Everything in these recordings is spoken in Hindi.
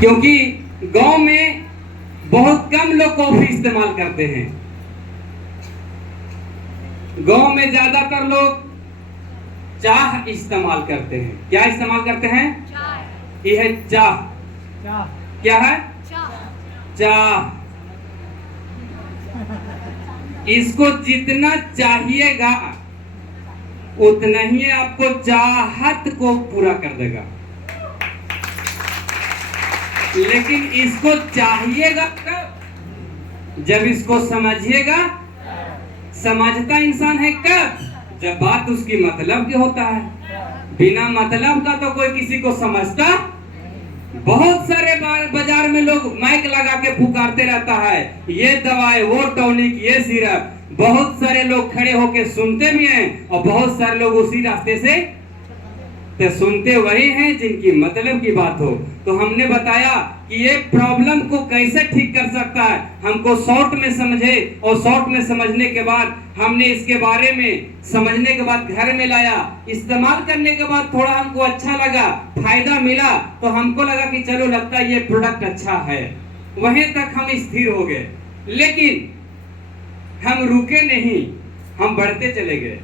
क्योंकि गांव में बहुत कम लोग कॉफी इस्तेमाल करते हैं। गांव में ज्यादातर लोग चाह इस्तेमाल करते हैं। क्या इस्तेमाल करते हैं? चाय। यह है चाह। क्या है? चाह। इसको जितना चाहिएगा उतना ही आपको चाहत को पूरा कर देगा, लेकिन इसको चाहिएगा कब? जब इसको समझिएगा। समझता इंसान है कब? जब बात उसकी मतलब की होता है। बिना मतलब का तो कोई किसी को समझता। बहुत सारे बाजार में लोग माइक लगा के पुकारते रहता है, ये दवाई, वो टॉनिक, ये सिरप। बहुत सारे लोग खड़े होके सुनते भी हैं और बहुत सारे लोग उसी रास्ते से तो सुनते वही हैं जिनकी मतलब की बात हो। तो हमने बताया कि ये प्रॉब्लम को कैसे ठीक कर सकता है, हमको शॉर्ट में समझे और शॉर्ट में समझने के बाद हमने इसके बारे में समझने के बाद घर में लाया। इस्तेमाल करने के बाद थोड़ा हमको अच्छा लगा, फायदा मिला, तो हमको लगा कि चलो लगता है ये प्रोडक्ट अच्छा है। वहीं तक हम स्थिर हो गए, लेकिन हम रुके नहीं, हम बढ़ते चले गए।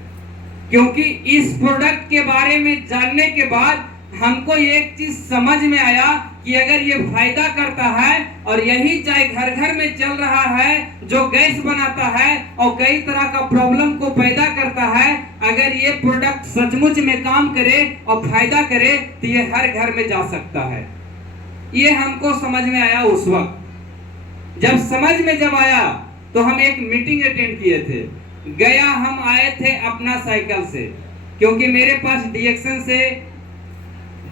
क्योंकि इस प्रोडक्ट के बारे में जानने के बाद हमको एक चीज समझ में आया कि अगर ये फायदा करता है और यही चाय घर घर में चल रहा है, जो गैस बनाता है और कई तरह का प्रॉब्लम को पैदा करता है, अगर ये प्रोडक्ट सचमुच में काम करे और फायदा करे तो ये हर घर में जा सकता है। ये हमको समझ में आया उस वक्त। जब समझ में जब आया तो हम एक मीटिंग अटेंड किए थे। गया हम आए थे अपना साइकिल से, क्योंकि मेरे पास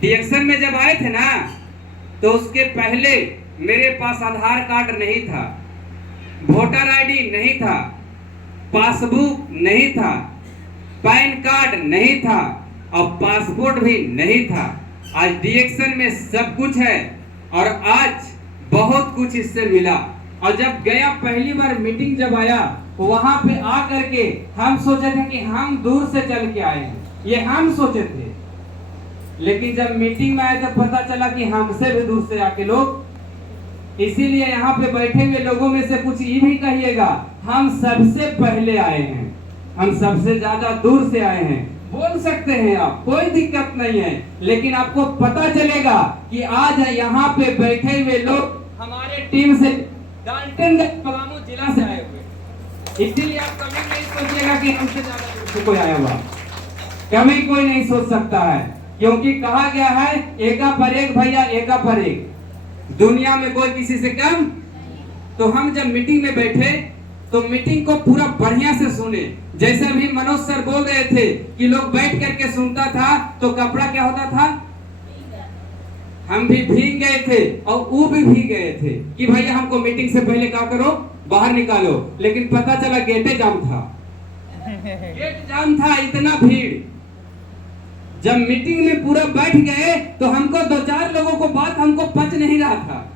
डीएक्शन में जब आए थे ना, तो उसके पहले मेरे पास आधार कार्ड नहीं था, वोटर आईडी नहीं था, पासबुक नहीं था, पैन कार्ड नहीं था और पासपोर्ट भी नहीं था। आज डीएक्शन में सब कुछ है और आज बहुत कुछ इससे मिला। और जब गया पहली बार मीटिंग जब आया, वहां पे आकर के हम सोचे थे कि हम दूर से चल के आए हैं, ये हम सोचे थे। लेकिन जब मीटिंग में आए तो पता चला कि हमसे भी दूर से आके लोग। इसीलिए यहाँ पे बैठे हुए लोगों में से कुछ ये भी कहिएगा, हम सबसे पहले आए हैं, हम सबसे ज्यादा दूर से आए हैं। बोल सकते हैं आप, कोई दिक्कत नहीं है, लेकिन आपको पता चलेगा कि आज यहाँ पे बैठे हुए लोग हमारे टीम से डाल्टनगंज पलामू जिला से आए हुए। इसीलिए आप कभी नहीं सोचिएगा कि हमसे ज्यादा दूर से कोई आया हुआ, कभी कोई नहीं सोच सकता है, क्योंकि कहा गया है एका पर एक भैया, एका पर एक, दुनिया में कोई किसी से कम। तो हम जब मीटिंग में बैठे तो मीटिंग को पूरा बढ़िया से सुने। जैसे अभी मनोज सर बोल रहे थे कि लोग बैठ करके सुनता था तो कपड़ा क्या होता था, हम भी भीग गए थे और वो भी भीग गए थे कि भैया हमको मीटिंग से पहले क्या करो, बाहर निकालो। लेकिन पता चला गेटे जाम था, गेट जाम था, इतना भीड़। जब मीटिंग में पूरा बैठ गए तो हमको दो चार लोगों को बात हमको पच नहीं रहा था।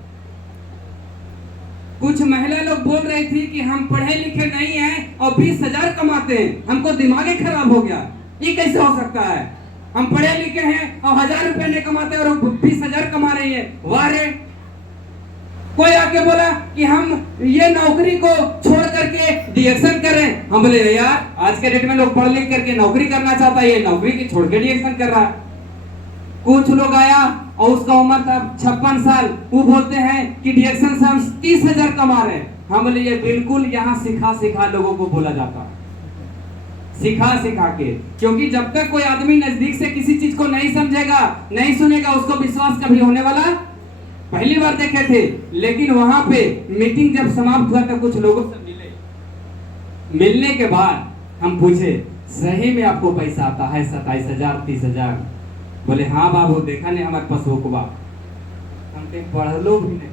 कुछ महिला लोग बोल रही थी कि हम पढ़े लिखे नहीं हैं और 20,000 कमाते हैं, हमको दिमाग ही खराब हो गया, ये कैसे हो सकता है? हम पढ़े लिखे हैं और 1,000 रुपए नहीं कमाते और 20,000 कमा रही है, वाह रे। कोई आके बोला कि हम ये नौकरी को छोड़ करके डीएक्शन कर रहे हैं। हम बोले यार, आज के डेट में लोग पढ़ लिख करके नौकरी करना चाहता है, ये नौकरी की छोड़ के डीएक्शन कर रहा है। कुछ लोग आया और उसका उम्र था 56 साल, वो बोलते हैं कि डीएक्शन से हम 30,000 कमा रहे हैं। हम बोले ये बिल्कुल यहाँ सिखा लोगों को बोला जाता है, सिखा के। क्योंकि जब तक कोई आदमी नजदीक से किसी चीज को नहीं समझेगा, नहीं सुनेगा, उसको विश्वास कभी होने वाला। पहली बार देखे थे, लेकिन वहां पे मीटिंग जब समाप्त हुआ तो कुछ लोगों से मिले। मिलने के बाद हम पूछे, सही में आपको पैसा आता है 27,000 30,000? बोले हाँ बाबू, देखा नहीं हमारे पासबुक बा। हम कहीं पढ़ लो भी नहीं,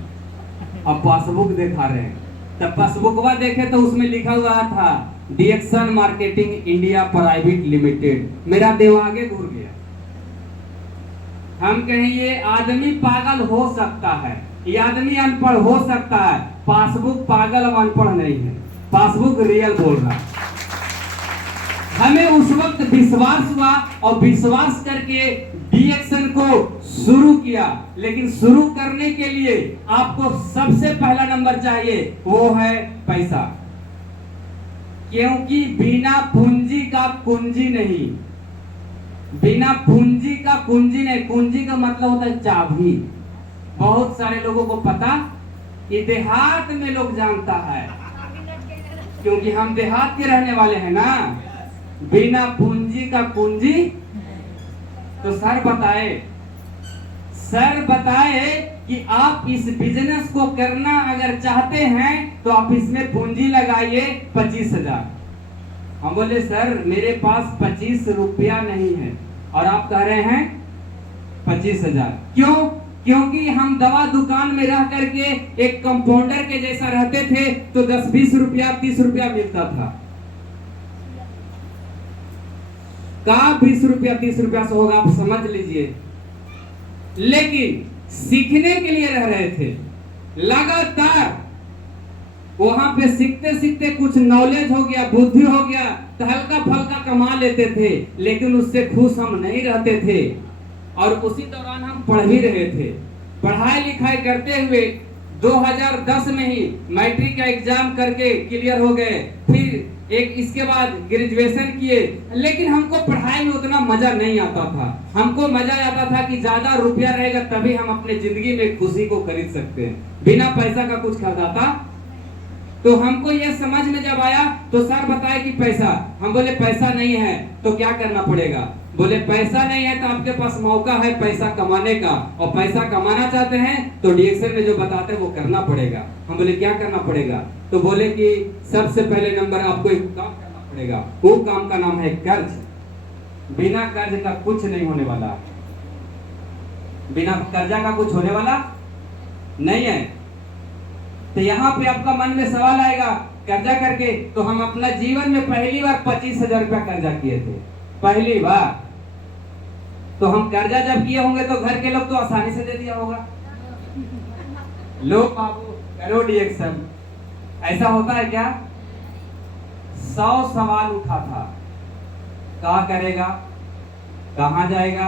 अब पासबुक दिखा रहे हैं। तब पासबुकवा देखे तो उसमें लिखा हुआ था डीएक्शन मार्केटिंग इंडिया प्राइवेट लिमिटेड। मेरा दिमागे घूर गया। हम कहें ये आदमी पागल हो सकता है, ये आदमी अनपढ़ हो सकता है, पासबुक पागल और अनपढ़ नहीं है, पासबुक रियल बोल रहा है। हमें उस वक्त विश्वास हुआ और विश्वास करके डीएक्शन को शुरू किया। लेकिन शुरू करने के लिए आपको सबसे पहला नंबर चाहिए, वो है पैसा। क्योंकि बिना पूंजी का कुंजी नहीं, बिना पूंजी का कुंजी नहीं। कुंजी का मतलब होता है चाबी। बहुत सारे लोगों को पता, ये देहात में लोग जानता है, क्योंकि हम देहात के रहने वाले हैं ना। बिना पूंजी का कुंजी। तो सर बताए कि आप इस बिजनेस को करना अगर चाहते हैं तो आप इसमें पूंजी लगाइए 25,000। हम बोले सर मेरे पास 25 रुपया नहीं है, और आप कह रहे हैं 25,000। क्यों? क्योंकि हम दवा दुकान में रह करके एक कंपाउंडर के जैसा रहते थे, तो 10-20 रुपया 30 रुपया मिलता था। का 20 रुपया 30 रुपया से होगा, आप समझ लीजिए। लेकिन सीखने के लिए रह रहे थे लगातार। वहां पे सीखते सीखते कुछ नॉलेज हो गया, बुद्धि हो गया, तो हल्का फल्का कमा लेते थे, लेकिन उससे खुश हम नहीं रहते थे। और उसी दौरान हम पढ़ ही रहे थे। पढ़ाई लिखाई करते हुए 2010 में ही मैट्रिक का एग्जाम करके क्लियर हो गए। फिर इसके बाद ग्रेजुएशन किए। लेकिन हमको पढ़ाई में उतना मजा नहीं आता था। हमको मजा आता था कि ज्यादा रुपया रहेगा तभी हम अपने जिंदगी में खुशी को खरीद सकते हैं। बिना पैसा का कुछ खरीदाता। तो हमको यह समझ में जब आया तो सर बताए कि पैसा। हम बोले पैसा नहीं है तो क्या करना पड़ेगा? बोले पैसा नहीं है तो आपके पास मौका है पैसा कमाने का, और पैसा कमाना चाहते हैं तो डीएक्शन में जो बताते हैं वो करना पड़ेगा। हम बोले क्या करना पड़ेगा? तो बोले कि सबसे पहले नंबर आपको एक काम करना पड़ेगा। वो काम का नाम है कर्ज। बिना कर्ज का कुछ नहीं होने वाला, बिना कर्जा का कुछ होने वाला नहीं है। तो यहाँ पे आपका मन में सवाल आएगा, कर्जा करके तो हम अपना जीवन में पहली बार 25,000 रुपया कर्जा किए थे, पहली बार। तो हम कर्जा जब किए होंगे तो घर के लोग तो आसानी से दे दिया होगा। लो बाबू करो डीएक्शन। ऐसा होता है क्या? 100 सवाल उठा था। क्या करेगा, कहां जाएगा,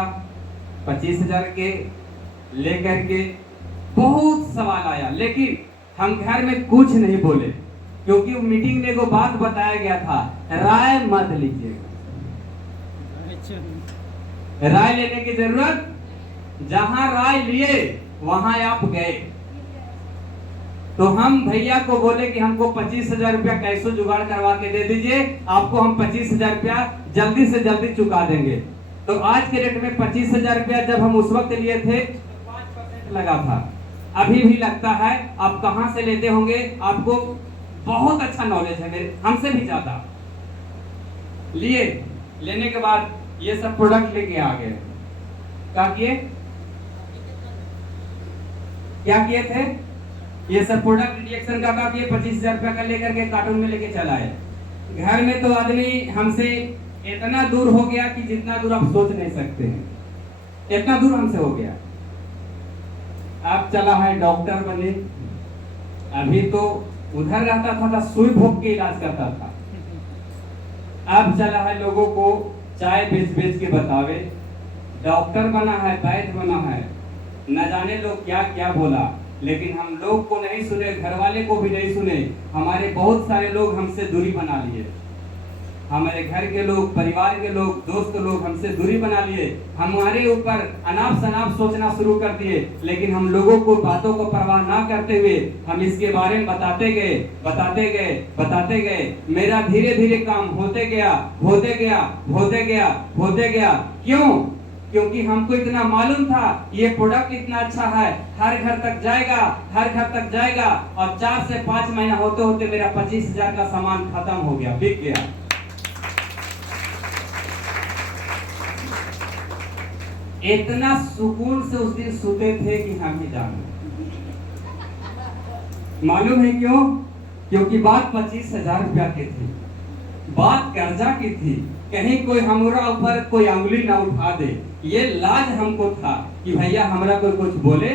25,000 के लेकर के बहुत सवाल आया। लेकिन हम घर में कुछ नहीं बोले, क्योंकि मीटिंग में को बात बताया गया था, राय मत लीजिएगा। राय लेने की जरूरत, जहां राय लिए वहां आप गए। तो हम भैया को बोले कि हमको 25,000 रुपया कैसे जुगाड़ करवा के दे दीजिए, आपको हम 25,000 रुपया जल्दी से जल्दी चुका देंगे। तो आज के रेट में 25,000 रुपया जब हम उस वक्त लिए थे 5% लगा था। अभी भी लगता है। आप कहां से लेते होंगे? आपको बहुत अच्छा नॉलेज है, मेरे हमसे भी ज्यादा। लिए लेने के बाद ये सब प्रोडक्ट लेके आ गए। क्या किए थे? ये सब प्रोडक्ट रिएक्शन का क्या किए? 25,000 रुपया का लेकर के कार्टून में लेके चला है। घर में तो आदमी हमसे इतना दूर हो गया कि जितना दूर आप सोच नहीं सकते हैं, इतना दूर हमसे हो गया। अब चला है डॉक्टर बने। अभी तो उधर रहता था सुई भोग के इलाज करता था। अब चला है लोगों को चाय बेच बेच के बतावे। डॉक्टर बना है, वैद्य बना है, न जाने लोग क्या क्या बोला। लेकिन हम लोग को नहीं सुने, घर वाले को भी नहीं सुने। हमारे बहुत सारे लोग हमसे दूरी बना लिए। हमारे घर के लोग, परिवार के लोग, दोस्त लोग हमसे दूरी बना लिए। हमारे ऊपर अनाप शनाप सोचना शुरू कर दिए। लेकिन हम लोगों को बातों को परवाह ना करते हुए हम इसके बारे में बताते गए। मेरा धीरे धीरे काम होते गया। क्यों? क्योंकि हमको इतना मालूम था ये प्रोडक्ट इतना अच्छा है, हर घर तक जाएगा। और 4 से 5 महीना होते होते मेरा 25,000 का सामान खत्म हो गया, बिक गया। इतना सुकून से उस दिन सोते थे कि हम ही जाने। मालूम है क्यों? क्योंकि बात 25,000 रुपया की थी, बात कर्जा की थी। कहीं कोई हमारा ऊपर कोई अंगुली ना उठा दे, ये लाज हमको था कि भैया हमारा कोई कुछ बोले।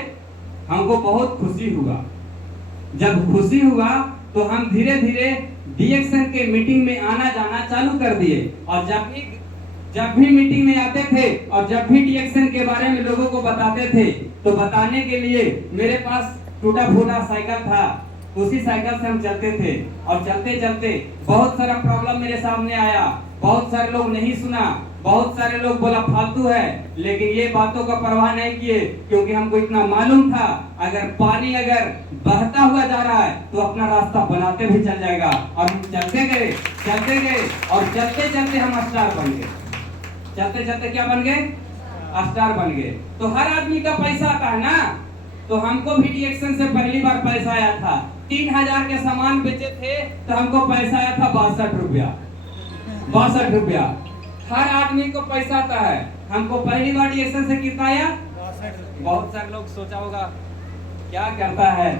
हमको बहुत खुशी हुआ। जब खुशी हुआ तो हम धीरे धीरे डीएक्शन के मीटिंग में आना जाना चालू कर दिए। और जब भी मीटिंग में आते थे और जब भी डीएक्शन के बारे में लोगों को बताते थे, तो बताने के लिए मेरे पास टूटा फूटा साइकिल था, उसी साइकिल से हम चलते थे। और चलते चलते बहुत सारा प्रॉब्लम मेरे सामने आया, बहुत सारे लोग नहीं सुना, बहुत सारे लोग बोला फालतू है, लेकिन ये बातों का परवाह नहीं किए, क्योंकि हमको इतना मालूम था अगर पानी अगर बहता हुआ जा रहा है तो अपना रास्ता बनाते भी चल जाएगा। और हम चलते गए और चलते चलते हम स्टार बन गए। चलते चलते क्या बन गए? स्टार बन गए। तो हर आदमी का पैसा आता है ना, तो हमको भी डीएक्शन से पहली बार पैसा आया था। 3000 के सामान बेचे थे तो हमको पैसा आया था 62 रुपया। 62 रुपया। हर आदमी को पैसा आता है। हमको पहली बार डीएक्शन से कितना आया? 62। बहुत सारे लोग सोचा होगा क्या करता है,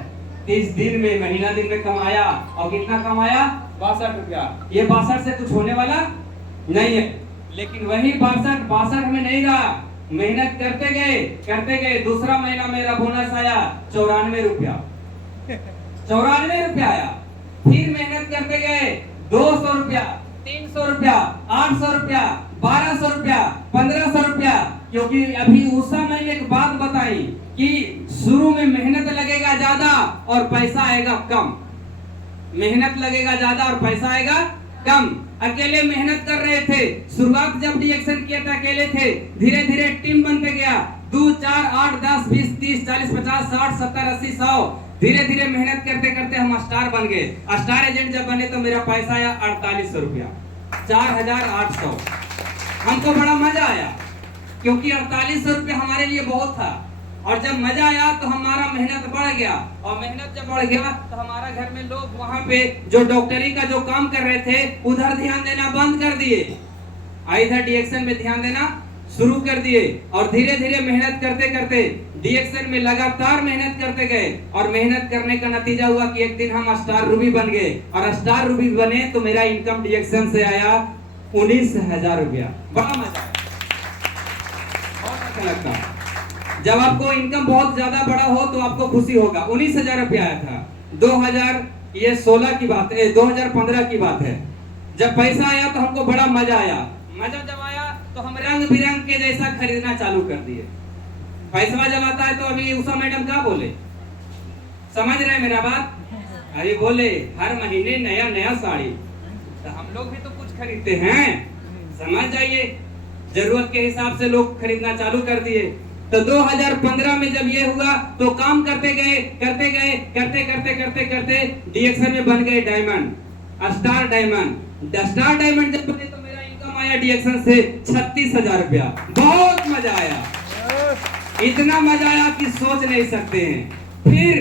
30 दिन में महीना दिन में कमाया, और कितना कमाया? 62 रुपया। ये 62 से कुछ होने वाला नहीं है। लेकिन वही 62 में नहीं रहा, मेहनत करते गए। दूसरा महीना मेरा बोनस आया 94 रुपया। 94 रुपया आया। फिर मेहनत करते गए 200 रुपया, 300 रुपया, 800 रुपया, 1200 रुपया, 1500 रुपया। क्योंकि अभी उषा मैंने एक बात बताई कि शुरू में मेहनत लगेगा ज्यादा और पैसा आएगा कम। मेहनत लगेगा ज्यादा और पैसा आएगा कम। अकेले मेहनत कर रहे थे। शुरुआत जब डीएक्शन किया था अकेले थे, धीरे धीरे टीम बनते गया। 2, 4, 8, 10, 20, 30, 40, 50, 60, 70, 80, 100। धीरे धीरे मेहनत करते करते हम स्टार बन गए। स्टार एजेंट जब बने तो मेरा पैसा आया 4800 रुपया, 4800। हमको बड़ा मजा आया, क्योंकि 4800 रुपया हमारे लिए बहुत था। और जब मजा आया तो हमारा मेहनत बढ़ गया, और मेहनत जब बढ़ गया तो हमारा घर में लोग वहां पे जो डॉक्टरी का जो काम कर रहे थे उधर ध्यान देना बंद कर दिए, इधर डीएक्शन में ध्यान देना शुरू कर दिए। और धीरे धीरे मेहनत करते करते डीएक्शन में लगातार मेहनत करते गए, और मेहनत करने का नतीजा हुआ कि एक दिन हम स्टार रूबी बन गए। और स्टार रूबी बने तो मेरा इनकम डीएक्शन से आया 19,000 रुपया। बड़ा मजा आया, बहुत अच्छा लगता। जब आपको इनकम बहुत ज्यादा बड़ा हो तो आपको खुशी होगा। 19,000 रुपया आया था 2016 की बात है, 2015 की बात है। जब पैसा आया तो हमको बड़ा मजा आया। मजा जब आया तो हम रंग बिरंग के जैसा खरीदना चालू कर दिए। पैसा जब आता है तो अभी उषा मैडम क्या बोले, समझ रहे हैं मेरा बात? अभी बोले हर महीने नया नया साड़ी, तो हम लोग भी तो कुछ खरीदते हैं, समझ जाइए। जरूरत के हिसाब से लोग खरीदना चालू कर दिए। तो 2015 में जब ये हुआ तो काम करते करते डीएक्शन में बन गए diamond, star diamond. Star diamond जब बने तो मेरा इनकम आया डीएक्शन से 36,000 रुपया। बहुत मजा आया, इतना मजा आया कि सोच नहीं सकते हैं। फिर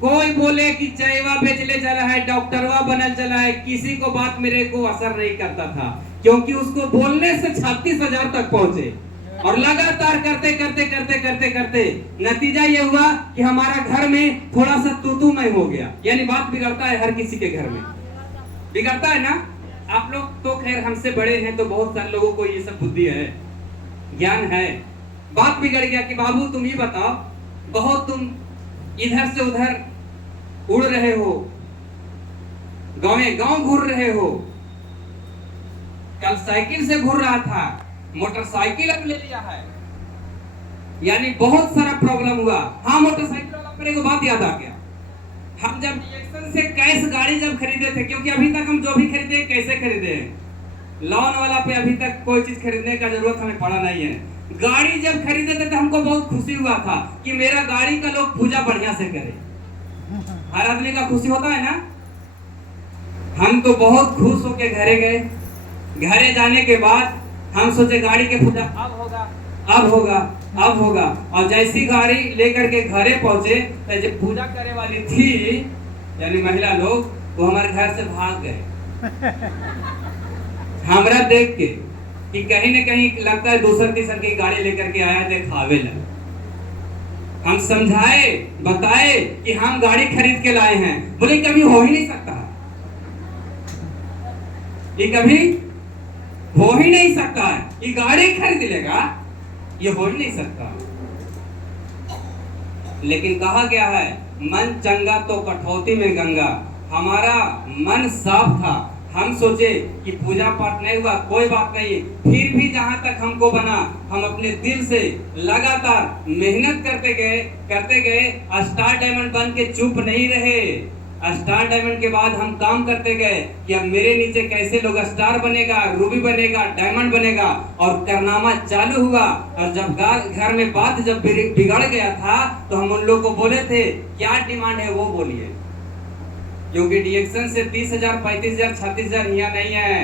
कोई बोले कि चायवा बेचले चला है, डॉक्टरवा बनल चला है, किसी को बात मेरे को असर नहीं करता था, क्योंकि उसको बोलने से 36,000 तक पहुंचे। और लगातार करते नतीजा ये हुआ कि हमारा घर में थोड़ा सा तूतूमय हो गया। यानी बात बिगड़ता है, हर किसी के घर में बिगड़ता है ना। आप लोग तो खैर हमसे बड़े हैं तो बहुत सारे लोगों को ये सब बुद्धि है, ज्ञान है। बात बिगड़ गया कि बाबू तुम ही बताओ, बहुत तुम इधर से उधर उड़ रहे हो, गांव घूर रहे हो। कल साइकिल से घूर रहा था, मोटरसाइकिल अब ले लिया है, यानी बहुत सारा प्रॉब्लम हुआ। हाँ, मोटरसाइकिल वाला पर एक बात याद आ गया। हम जब डीएक्शन से कैश गाड़ी जब खरीदे थे, क्योंकि अभी तक हम जो भी खरीदे कैसे खरीदे हैं, लोन वाला पे अभी तक कोई चीज खरीदने का जरूरत हमें पड़ा नहीं है। गाड़ी जब खरीदे थे तो हमको बहुत खुशी हुआ था कि मेरा गाड़ी का लोग पूजा बढ़िया से करे। हर आदमी का खुशी होता है ना। हम तो बहुत खुश होके घरे गए। घरे जाने के बाद हम सोचे गाड़ी के पूजा अब होगा। और जैसी गाड़ी लेकर के घरे पहुंचे तो जब पूजा करे वाली थी यानी महिला लोग, वो हमारे घर से भाग गए हमरा देख के कि कहीं न कहीं लगता है दूसर तीसर की गाड़ी लेकर के आया दिखावे लगा। हम समझाए बताए कि हम गाड़ी खरीद के लाए हैं। बोले कभी हो ही नहीं सकता, ये कभी हो ही नहीं सकता है, ये गाड़ी खरीद लेगा, ये हो ही नहीं सकता। लेकिन कहा गया है मन चंगा तो कठौती में गंगा। हमारा मन साफ था। हम सोचे कि पूजा पाठ नहीं हुआ, कोई बात नहीं, फिर भी जहां तक हमको बना हम अपने दिल से लगातार मेहनत करते गए। स्टार डायमंड बन के चुप नहीं रहे। स्टार डायमंड के बाद हम काम करते गए कि अब मेरे नीचे कैसे लोग स्टार बनेगा, रूबी बनेगा, डायमंड बनेगा, और कारनामा चालू हुआ। और जब घर में बात जब बिगड़ गया था तो हम उन लोग को बोले थे क्या डिमांड है वो बोलिए, क्योंकि डिएक्शन से 30,000, 35,000, 36,000 यहाँ नहीं है।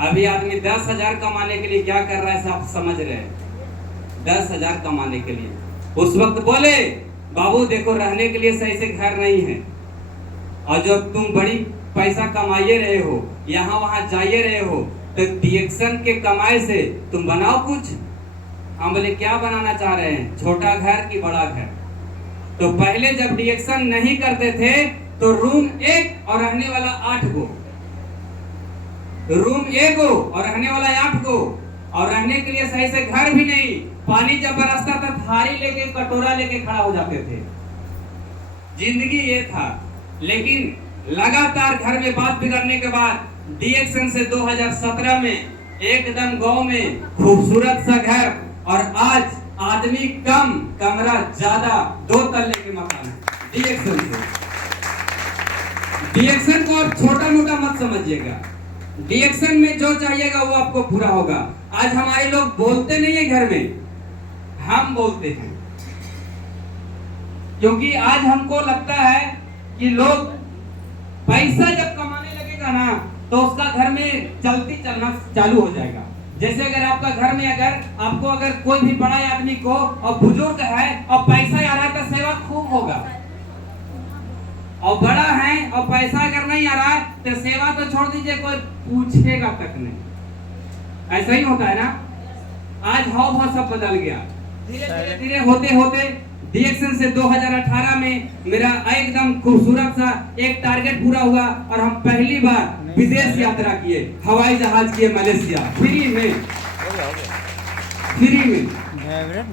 अभी आदमी 10,000 कमाने के लिए क्या कर रहा है आप समझ रहे हैं? 10,000 कमाने के लिए उस वक्त बोले बाबू देखो रहने के लिए सही से घर नहीं है, और जब तुम बड़ी पैसा कमाइए रहे हो, यहाँ वहां जाइए रहे हो, तो डिएक्शन के कमाई से तुम बनाओ कुछ। हम बोले क्या बनाना चाह रहे हैं, छोटा घर की बड़ा घर? तो पहले जब डिएक्शन नहीं करते थे तो रूम 1 और रहने वाला 8 गो, रूम 1 गो और रहने वाला 8 गो, और रहने के लिए सही से घर भी नहीं। पानी जब बरसता था थाली लेके कटोरा लेके खड़ा हो जाते थे। जिंदगी ये था। लेकिन लगातार घर में बात बिगड़ने के बाद डिएक्शन से 2017 में एकदम गांव में खूबसूरत सा घर, और आज आदमी कम कमरा ज्यादा, 2 तल्ले के मकान डिएक्शन से। डिएक्शन को आप छोटा मोटा मत समझिएगा, डिएक्शन में जो चाहिएगा वो आपको पूरा होगा। आज हमारे लोग बोलते नहीं है घर में, हम बोलते हैं, क्योंकि आज हमको लगता है कि लोग पैसा जब कमाने लगेगा ना तो उसका घर में चलना चालू हो जाएगा। जैसे अगर आपका घर में अगर कोई भी बड़ा आदमी को और बुजुर्ग है और पैसा आ रहा है तो सेवा खूब होगा, और बड़ा है और पैसा अगर नहीं आ रहा है तो सेवा तो छोड़ दीजिए, कोई पूछेगा तक नहीं। ऐसा ही होता है ना। आज हाव भाव सब बदल गया। धीरे धीरे होते होते डिएक्शन से 2018 में मेरा एकदम खूबसूरत सा एक टारगेट पूरा हुआ, और हम पहली बार विदेश यात्रा किए, हवाई जहाज किए मलेशिया, फ्री में।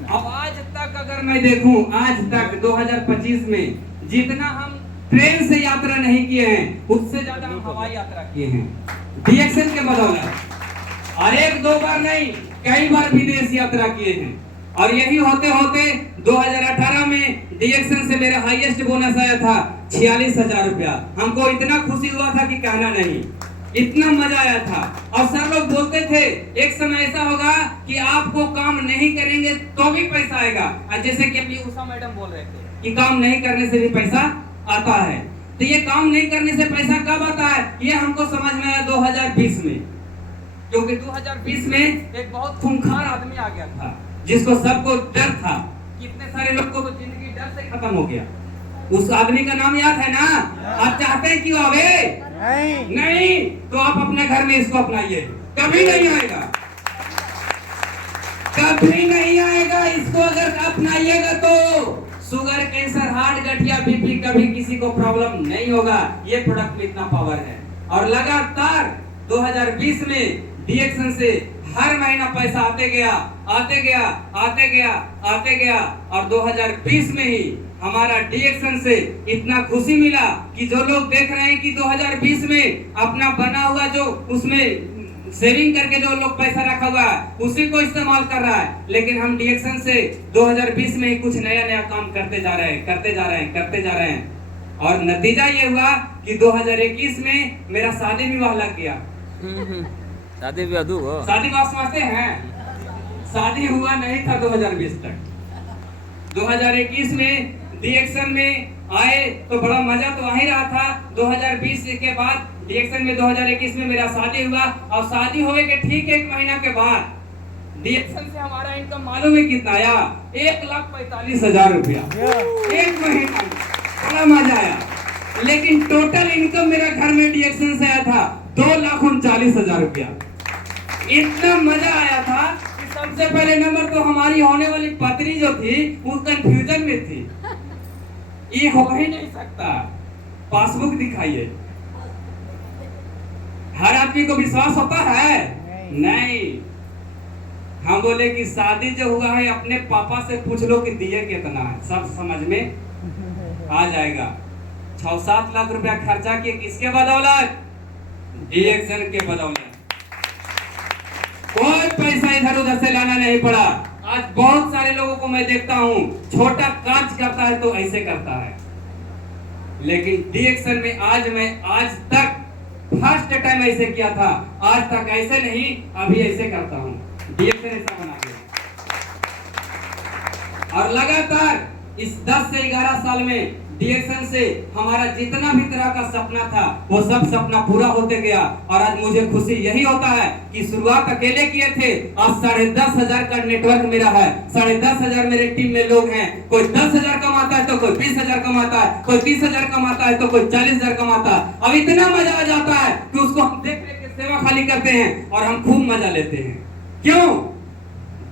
अब आज तक अगर मैं देखूं, आज तक 2025 में जितना हम ट्रेन से यात्रा नहीं किए हैं उससे ज्यादा हम हवाई यात्रा किए हैं डिएक्शन के बदौलत। और 1-2 बार नहीं, कई बार विदेश यात्रा किए हैं। और यही होते होते 2018 में डिएक्शन से मेरा हाईएस्ट बोनस आया था 46,000 रुपया। हमको इतना खुशी हुआ था कि कहना नहीं, इतना मजा आया था। और सर लोग बोलते थे एक समय ऐसा होगा कि आपको काम नहीं करेंगे तो भी पैसा आएगा। जैसे कि अभी उषा मैडम बोल रहे थे कि काम नहीं करने से भी पैसा आता है। तो ये काम नहीं करने से पैसा कब आता है ये हमको समझ में आया 2020 में, क्योंकि 2020 में एक बहुत खूंखार आदमी आ गया था जिसको सबको डर था। कितने सारे लोग को तो जिंदगी डर से खत्म हो गया। उस आदमी का नाम याद है ना? आप चाहते हैं कि वो आवे? नहीं तो आप अपने घर में इसको अपनाइए, कभी नहीं आएगा, कभी नहीं आएगा। इसको अगर अपनाइएगा तो शुगर, कैंसर, हार्ट, गठिया, बीपी कभी किसी को प्रॉब्लम नहीं होगा। ये प्रोडक्ट में इतना पावर है। और लगातार 2020 में डिएक्शन से हर महीना पैसा आते गया, और 2020 में ही हमारा डिएक्शन से इतना खुशी मिला कि जो लोग देख रहे हैं कि 2020 में अपना बना हुआ जो उसमें सेविंग करके जो लोग पैसा रखा हुआ है उसी को इस्तेमाल कर रहा है। लेकिन हम डिएक्शन से 2020 में ही कुछ नया काम करते जा रहे हैं। और नतीजा ये हुआ कि 2021 में मेरा शादी विवाह लग गया। शादी विवाह शादी विवाह समझते हैं? शादी हुआ नहीं था 2020 तक। 2021 में डिएक्शन में आए तो बड़ा मजा तो आ ही रहा था। 2020 के बाद डिएक्शन में 2021 में मेरा शादी हुआ, और शादी होने के ठीक 1 महीना के बाद डिएक्शन से हमारा इनकम मालूम है कितना आया? 1,45,000 रुपया 1 महीना में। बड़ा मजा आया। लेकिन टोटल इनकम मेरा घर में डिएक्शन से आया था 2,39,000 रुपया। इतना मजा आया था कि सबसे पहले नंबर तो हमारी होने वाली पत्नी जो थी वो कंफ्यूजन में थी, ये हो ही नहीं सकता, पासबुक दिखाइए। हर आदमी को विश्वास होता है? नहीं। हम बोले कि शादी जो हुआ है अपने पापा से पूछ लो कि दिए कितना है, सब समझ में आ जाएगा। 6-7 लाख रुपया खर्चा किए, किसके बदौलत? डीएक्शन के बदौलत। कोई पैसा इधर उधर से लाना नहीं पड़ा। आज बहुत सारे लोगों को मैं देखता हूं, छोटा कार्य करता है तो ऐसे करता है, लेकिन डीएक्शन में आज तक फर्स्ट टाइम ऐसे किया था, आज तक ऐसे नहीं, अभी ऐसे करता हूं। डीएक्शन ऐसा बना गया और लगातार इस 10 से 11 साल में डीएक्शन से हमारा जितना भी तरह का सपना था वो सब सपना पूरा होते गया। और आज मुझे खुशी यही होता है कि शुरुआत अकेले किए थे, आज 10,500 का नेटवर्क मेरा है, 10,500 मेरे टीम में लोग हैं। कोई 10,000 कमाता है तो कोई 20,000 कमाता है, कोई 30,000 कमाता है तो कोई 40,000 कमाता है। अब इतना मजा आ जाता है कि उसको हम देख देख के सेवा खाली करते हैं और हम खूब मजा लेते हैं। क्यों?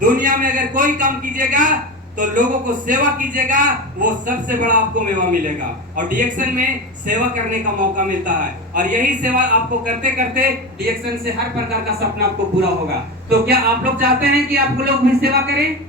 दुनिया में अगर कोई काम कीजिएगा तो लोगों को सेवा कीजिएगा, वो सबसे बड़ा आपको मेवा मिलेगा। और डीएक्शन में सेवा करने का मौका मिलता है और यही सेवा आपको करते करते डीएक्शन से हर प्रकार का सपना आपको पूरा होगा। तो क्या आप लोग चाहते हैं कि आप लोग भी सेवा करें?